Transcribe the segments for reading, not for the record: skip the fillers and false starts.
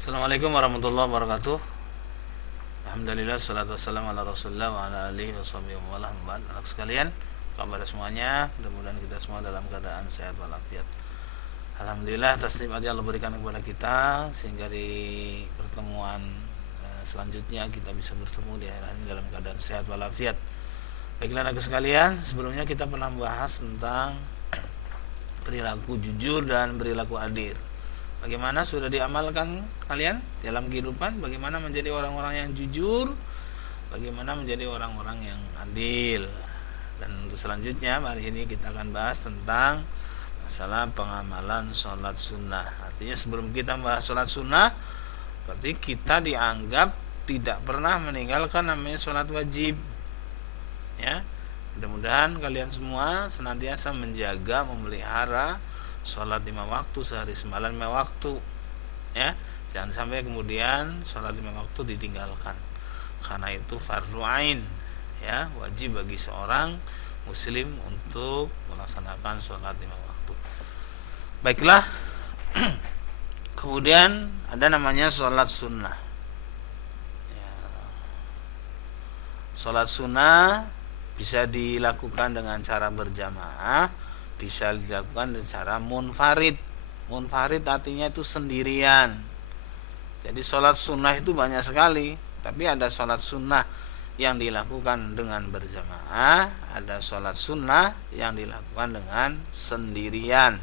Assalamualaikum warahmatullahi wabarakatuh. Alhamdulillah, salatu wassalamu ala rasulullah wa ala alihi wa sahbihi wa ala anak sekalian, kabar semuanya. Mudah-mudahan kita semua dalam keadaan sehat walafiat. Alhamdulillah, atas nikmat yang Allah berikan kepada kita, sehingga di pertemuan selanjutnya kita bisa bertemu di akhir ini dalam keadaan sehat walafiat. Baiklah anak sekalian, sebelumnya kita pernah membahas tentang perilaku jujur dan perilaku adil. Bagaimana sudah diamalkan kalian dalam kehidupan? Bagaimana menjadi orang-orang yang jujur? Bagaimana menjadi orang-orang yang adil? Dan untuk selanjutnya, hari ini kita akan bahas tentang masalah pengamalan sholat sunnah. Artinya sebelum kita bahas sholat sunnah, berarti kita dianggap tidak pernah meninggalkan namanya sholat wajib. Ya, mudah-mudahan kalian semua senantiasa menjaga, memelihara sholat 5 waktu sehari semalam 5 waktu, ya, jangan sampai kemudian sholat 5 waktu ditinggalkan, karena itu fardu ain, ya, wajib bagi seorang muslim untuk melaksanakan sholat 5 waktu. Baiklah, kemudian ada namanya sholat sunnah, ya. Sholat sunnah bisa dilakukan dengan cara berjamaah, bisa dilakukan dengan cara munfarid. Munfarid artinya itu sendirian. Jadi sholat sunnah itu banyak sekali, tapi ada sholat sunnah yang dilakukan dengan berjamaah, ada sholat sunnah yang dilakukan dengan sendirian.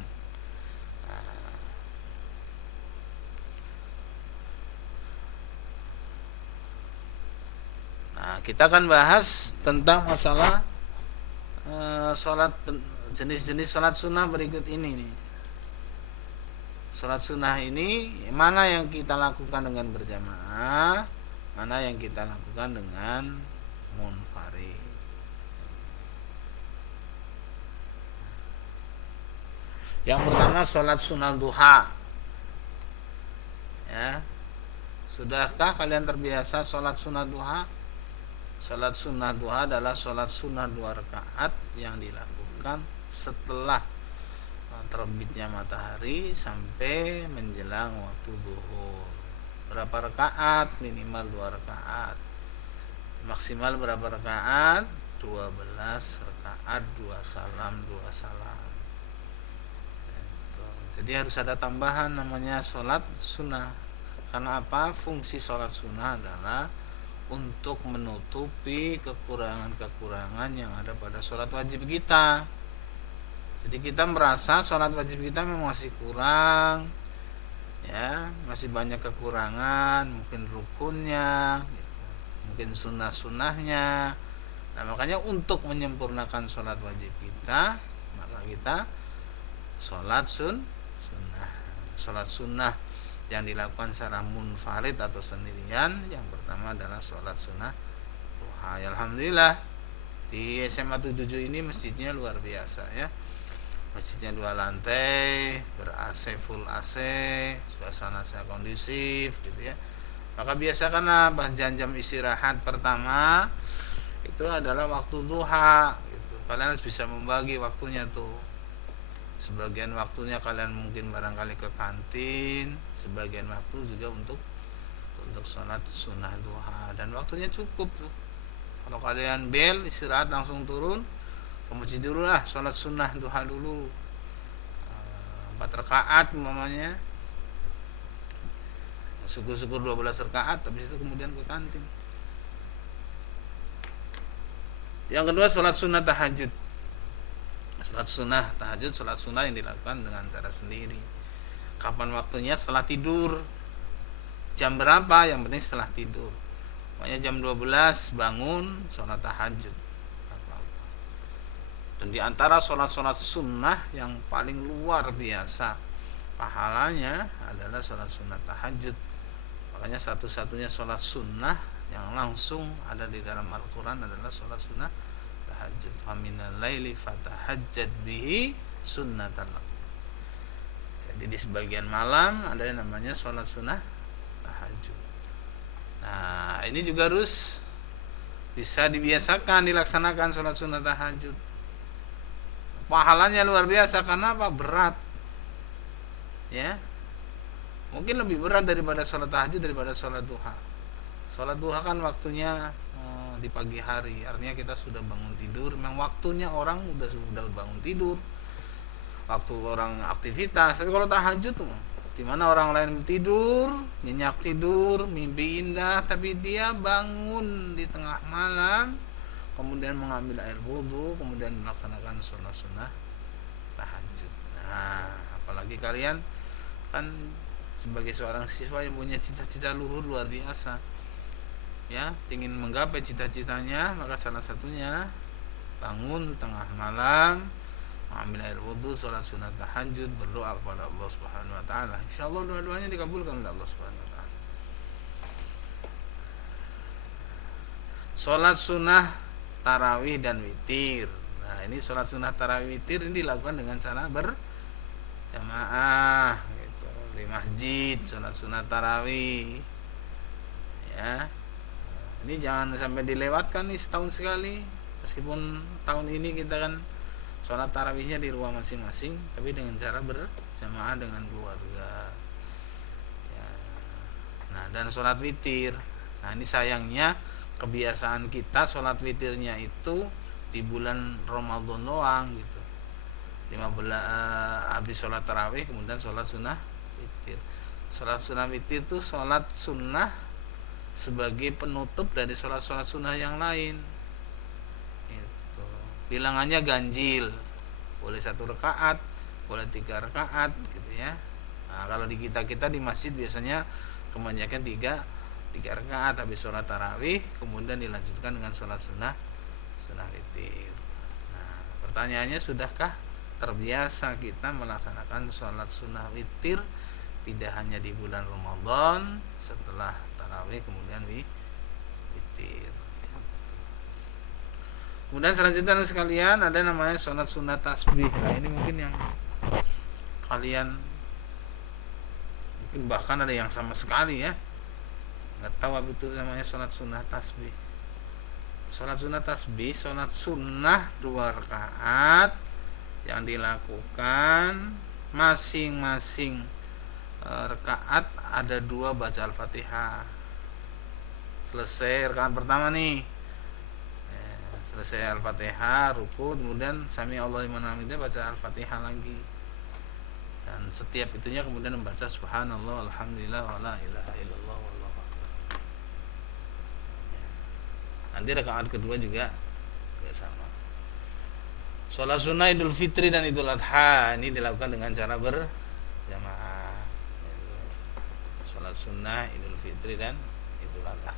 Nah, kita akan bahas tentang masalah sholat, jenis-jenis sholat sunnah berikut ini nih. Sholat sunnah ini mana yang kita lakukan dengan berjamaah, mana yang kita lakukan dengan munfarid. Yang pertama sholat sunnah duha, ya. Sudahkah kalian terbiasa sholat sunnah duha? Sholat sunnah duha adalah sholat sunnah 2 rakaat yang dilakukan setelah terbitnya matahari sampai menjelang waktu zuhur. Berapa rakaat? Minimal 2 rakaat. Maksimal berapa rakaat? 12 rakaat, 2 salam, 2 salam. Jadi harus ada tambahan namanya sholat sunnah. Karena apa? Fungsi sholat sunnah adalah untuk menutupi kekurangan-kekurangan yang ada pada sholat wajib kita. Jadi kita merasa sholat wajib kita memang masih kurang, ya, masih banyak kekurangan, mungkin rukunnya, gitu, mungkin sunnah-sunnahnya. Nah, makanya untuk menyempurnakan sholat wajib kita, maka kita sholat sunnah. Sholat sunnah yang dilakukan secara munfarid atau sendirian, yang pertama adalah sholat sunnah duha. Alhamdulillah di SMA 77 ini masjidnya luar biasa, ya. Masjidnya 2 lantai, ber AC, full AC, suasana sangat kondusif, gitu ya. Maka biasakanlah pas jam-jam istirahat pertama itu adalah waktu duha, gitu. Kalian harus bisa membagi waktunya tuh. Sebagian waktunya kalian mungkin barangkali ke kantin, sebagian waktu juga untuk sholat sunnah duha, dan waktunya cukup tuh. Kalau kalian bel istirahat langsung turun ke masjid dulu lah, sholat sunnah duha dulu 4 rakaat umpamanya, syukur-syukur 12 rakaat, habis itu kemudian ke kantin. Yang kedua sholat sunnah tahajud. Sholat sunnah tahajud, sholat sunnah yang dilakukan dengan cara sendiri. Kapan waktunya? Setelah tidur. Jam berapa? Yang penting setelah tidur. Pokoknya jam 12 bangun, sholat tahajud. Dan di antara sholat-sholat sunnah yang paling luar biasa pahalanya adalah sholat sunnah tahajud. Makanya satu-satunya sholat sunnah yang langsung ada di dalam Al-Quran adalah sholat sunnah tahajud. Faminal laili fatahajjad bihi sunnatan lak. Jadi di sebagian malam ada yang namanya sholat sunnah tahajud. Nah, ini juga harus bisa dibiasakan dilaksanakan sholat sunnah tahajud. Pahalanya luar biasa. Karena apa? Berat, ya. mungkin lebih berat daripada sholat tahajud daripada sholat duha. Sholat duha kan waktunya di pagi hari, artinya kita sudah bangun tidur, memang waktunya orang sudah bangun tidur, waktu orang aktivitas. Tapi kalau tahajud tuh di mana orang lain tidur, nyenyak tidur, mimpi indah, tapi dia bangun di tengah malam, kemudian mengambil air wudhu, kemudian melaksanakan sholat sunnah tahajud. Nah, apalagi kalian kan sebagai seorang siswa yang punya cita-cita luhur luar biasa, ya, ingin menggapai cita-citanya, maka salah satunya bangun tengah malam, mengambil air wudhu, sholat sunat tahajud, berdoa kepada Allah Subhanahu Wa Taala. Insyaallah doa-doanya dikabulkan oleh Allah Subhanahu Wa Taala. Sholat sunnah tarawih dan witir. Nah, ini sholat sunnah tarawih witir ini dilakukan dengan cara berjamaah, gitu, di masjid, sholat sunnah tarawih, ya. Ini jangan sampai dilewatkan nih setahun sekali. Meskipun tahun ini kita kan sholat tarawihnya di rumah masing-masing, tapi dengan cara berjamaah dengan keluarga, ya. Nah, dan sholat witir. Nah, ini sayangnya kebiasaan kita sholat witirnya itu di bulan Ramadan doang, gitu. 15 habis sholat tarawih kemudian sholat sunnah witir. Sholat sunnah witir itu sholat sunnah sebagai penutup dari sholat-sholat sunnah yang lain. Itu bilangannya ganjil, boleh 1 rakaat, boleh 3 rakaat, gitu ya. Nah, kalau di kita di masjid biasanya kebanyakan 3 rakaat habis sholat tarawih, kemudian dilanjutkan dengan sholat sunnah witir. Nah, pertanyaannya, sudahkah terbiasa kita melaksanakan sholat sunnah witir tidak hanya di bulan Ramadan setelah tarawih kemudian witir. Kemudian selanjutnya sekalian ada namanya sholat sunat tasbih. Nah, ini mungkin yang kalian mungkin bahkan ada yang sama sekali ya nggak tahu apa itu namanya sholat sunat tasbih. Sholat sunat tasbih, sholat sunnah 2 rakaat yang dilakukan masing-masing rakaat ada 2 baca Al-Fatihah. Selesai rakaat pertama nih, selesai Al-Fatihah, ruku, kemudian sami Allah liman hamidah, baca Al-Fatihah lagi. Dan setiap itunya kemudian membaca subhanallah, alhamdulillah, wala ilaha illallah, wallahu akbar. Nanti rakaat kedua juga sama. Sholat sunnah Idul Fitri dan Idul Adha ini dilakukan dengan cara berjamaah. Sholat sunnah Idul Fitri dan Idul Adha.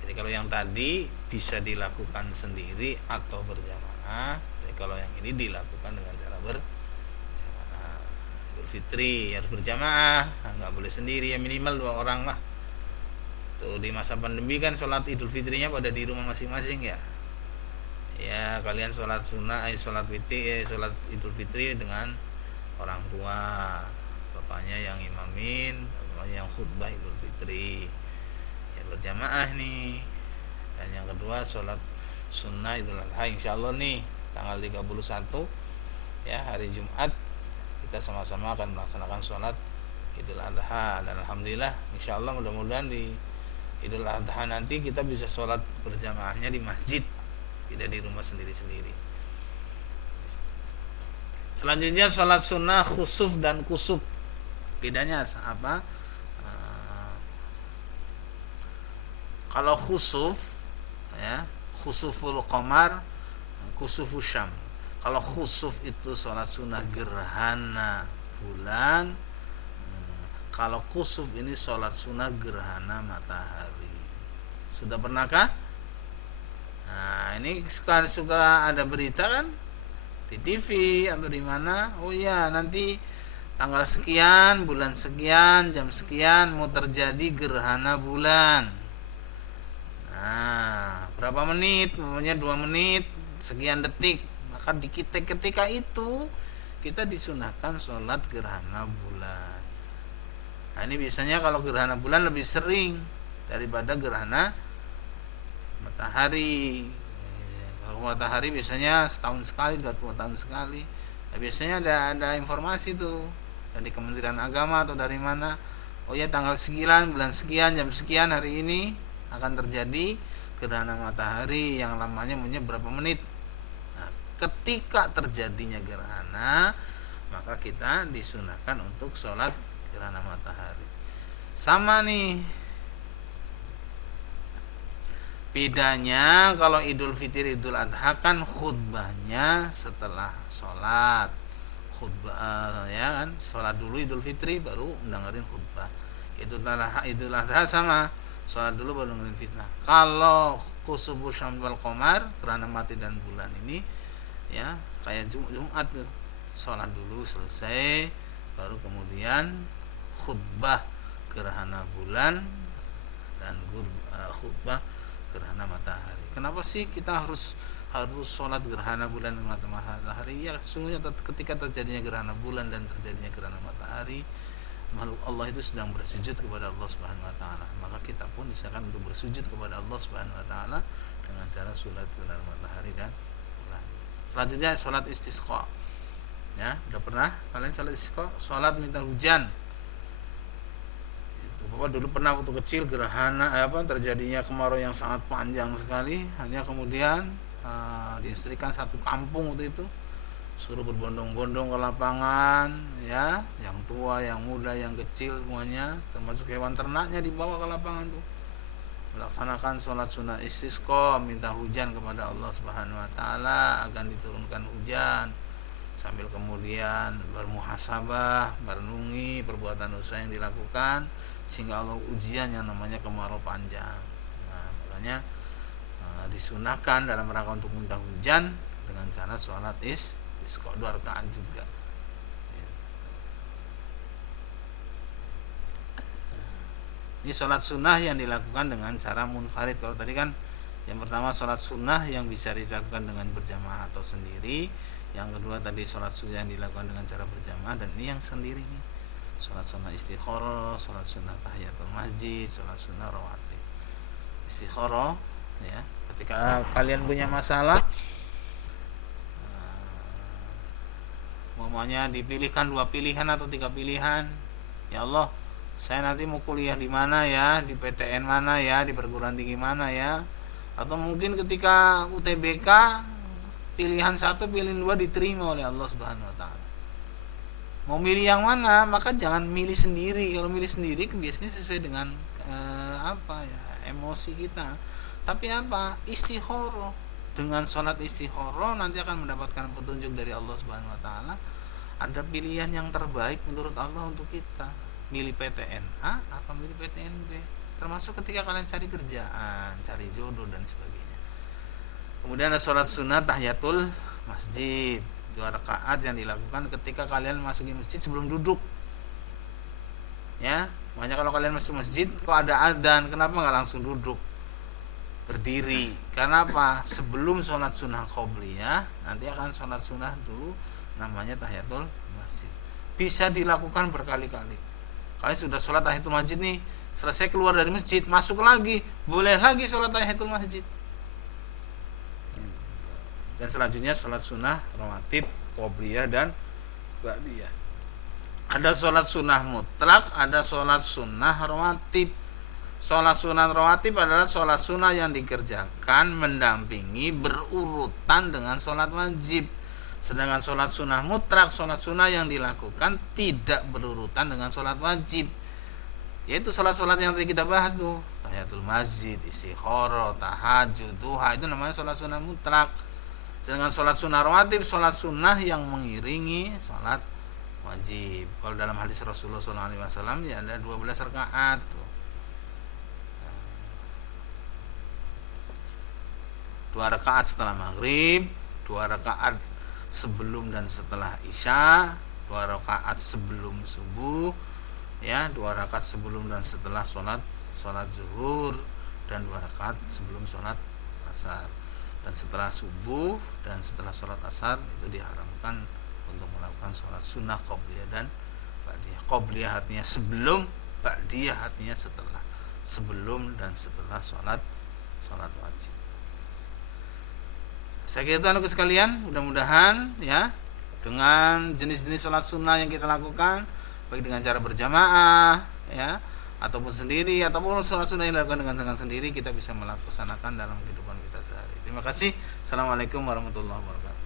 Jadi kalau yang tadi bisa dilakukan sendiri atau berjamaah. Jadi kalau yang ini dilakukan dengan cara berjamaah. Idul Fitri harus berjamaah, nggak boleh sendiri, ya minimal 2 orang lah. Tuh di masa pandemi kan sholat Idul Fitrinya pada di rumah masing-masing ya. Ya kalian sholat sunnah, sholat witir, sholat Idul Fitri dengan orang tua, bapaknya yang imamin, bapaknya yang khutbah Idul Fitri, ya berjamaah nih. Dan yang kedua sholat sunnah Idul Adha, insyaallah nih tanggal 31 ya, hari Jumat kita sama-sama akan melaksanakan sholat Idul Adha. Dan alhamdulillah insyaallah mudah-mudahan di Idul Adha nanti kita bisa sholat berjamaahnya di masjid, tidak di rumah sendiri-sendiri. Selanjutnya sholat sunnah khusuf dan kusuf. Bedanya apa? Kalau khusuf ya, khusuful qamar, kusufus syam. Kalau khusuf itu sholat sunnah gerhana bulan. Kalau kusuf ini sholat sunnah gerhana matahari. Sudah pernahkah? Nah, ini suka ada berita kan di TV atau di mana? Oh ya, nanti tanggal sekian, bulan sekian, jam sekian mau terjadi gerhana bulan. Nah, berapa menit? Namanya 2 menit, sekian detik. Maka di ketika itu kita disunahkan sholat gerhana bulan. Nah, ini biasanya kalau gerhana bulan lebih sering daripada gerhana matahari. Kalau matahari biasanya setahun sekali, 2 tahun sekali. Nah, biasanya ada informasi tuh dari Kementerian Agama atau dari mana, oh ya tanggal sekian bulan sekian jam sekian hari ini akan terjadi gerhana matahari yang lamanya berapa menit. Nah, ketika terjadinya gerhana, maka kita disunahkan untuk sholat gerhana matahari. Sama nih bedanya, kalau Idul Fitri Idul Adha kan khutbahnya setelah sholat khutbah, ya kan, sholat dulu Idul Fitri baru dengerin khutbah. Idul Adha sama, sholat dulu baru dengerin fitnah. Kalau kusubus syamsi wal qamar, gerhana mati dan bulan ini ya kayak Jumat tuh, sholat dulu selesai baru kemudian khutbah gerhana bulan dan khutbah gerhana matahari. Kenapa sih kita harus sholat gerhana bulan dan matahari? Ya sesungguhnya ketika terjadinya gerhana bulan dan terjadinya gerhana matahari, makhluk Allah itu sedang bersujud kepada Allah Subhanahu wa taala. Maka kita pun disarankan untuk bersujud kepada Allah Subhanahu wa taala dengan cara sholat gerhana matahari dan bulan. Selanjutnya sholat istisqa. Ya, udah pernah kalian sholat istisqa? Sholat minta hujan. Bapak dulu pernah waktu kecil gerhana terjadinya kemarau yang sangat panjang sekali, hanya kemudian diinstruksikan satu kampung waktu itu suruh berbondong-bondong ke lapangan, ya, yang tua, yang muda, yang kecil semuanya, termasuk hewan ternaknya dibawa ke lapangan tuh, melaksanakan sholat sunnah istisqa, minta hujan kepada Allah Subhanahu wa taala agar diturunkan hujan, sambil kemudian bermuhasabah, merenungi perbuatan dosa yang dilakukan sehingga Allah ujian yang namanya kemarau panjang. Nah, makanya disunahkan dalam rangka untuk minta hujan dengan cara sholat istisqa 2 rakaat juga. Ini sholat sunnah yang dilakukan dengan cara munfarid. Kalau tadi kan yang pertama sholat sunnah yang bisa dilakukan dengan berjamaah atau sendiri. Yang kedua tadi sholat sunnah yang dilakukan dengan cara berjamaah, dan ini yang sendiri nih, sholat sunnah istikharah, sholat sunnah tahiyatul masjid, sholat sunnah rawatib. Istikharah, ya, ketika kalian punya masalah, umpamanya dipilihkan 2 pilihan atau 3 pilihan, ya Allah, saya nanti mau kuliah di mana ya, di PTN mana ya, di perguruan tinggi mana ya, atau mungkin ketika UTBK pilihan 1 pilihan 2 diterima oleh Allah Subhanahu wa taala. Mau milih yang mana? Maka jangan milih sendiri. Kalau milih sendiri biasanya sesuai dengan emosi kita. Tapi istikharah. Dengan sholat istikharah nanti akan mendapatkan petunjuk dari Allah Subhanahu wa taala. Ada pilihan yang terbaik menurut Allah untuk kita. Milih PTN A apa milih PTN B? Termasuk ketika kalian cari kerjaan, cari jodoh dan sebagainya. Kemudian ada sholat sunnah tahiyatul masjid, 2 rakaat yang dilakukan ketika kalian masuki masjid sebelum duduk. Ya, makanya kalau kalian masuk masjid kok ada adzan, kenapa nggak langsung duduk? Berdiri. Karena apa? Sebelum sholat sunnah qobliyah, nanti akan sholat sunnah dulu, namanya tahiyatul masjid. Bisa dilakukan berkali-kali. Kalian sudah sholat tahiyatul masjid nih, selesai keluar dari masjid, masuk lagi, boleh lagi sholat tahiyatul masjid. Dan selanjutnya sholat sunnah rawatib, qobliyah dan ba'diyah. Ada sholat sunnah mutlak, ada sholat sunnah rawatib. Sholat sunnah rawatib adalah sholat sunnah yang dikerjakan mendampingi berurutan dengan sholat wajib. Sedangkan sholat sunnah mutlak, sholat sunnah yang dilakukan tidak berurutan dengan sholat wajib. Yaitu sholat-sholat yang tadi kita bahas tuh, tahiyatul masjid, istikharah, tahajud, duha, itu namanya sholat sunnah mutlak. Dengan sholat sunnah rawatib, sholat sunnah yang mengiringi sholat wajib. Kalau dalam hadis Rasulullah SAW ya ada 12 rakaat. 2 rakaat setelah maghrib, 2 rakaat sebelum dan setelah isya, 2 rakaat sebelum subuh, ya, 2 rakaat sebelum dan setelah sholat zuhur, dan 2 rakaat sebelum sholat asar. Dan setelah subuh dan setelah sholat asar itu diharamkan untuk melakukan sholat sunnah qobliyah dan ba'diyah. Qobliyah artinya sebelum, ba'diyah artinya setelah. Sebelum dan setelah sholat wajib. Saya kira itu anak sekalian, mudah-mudahan ya dengan jenis-jenis sholat sunnah yang kita lakukan baik dengan cara berjamaah ya, ataupun sendiri, ataupun sholat sunnah yang dilakukan dengan sendiri, kita bisa melaksanakan dalam kehidupan kita sehari. Terima kasih. Assalamualaikum warahmatullahi wabarakatuh.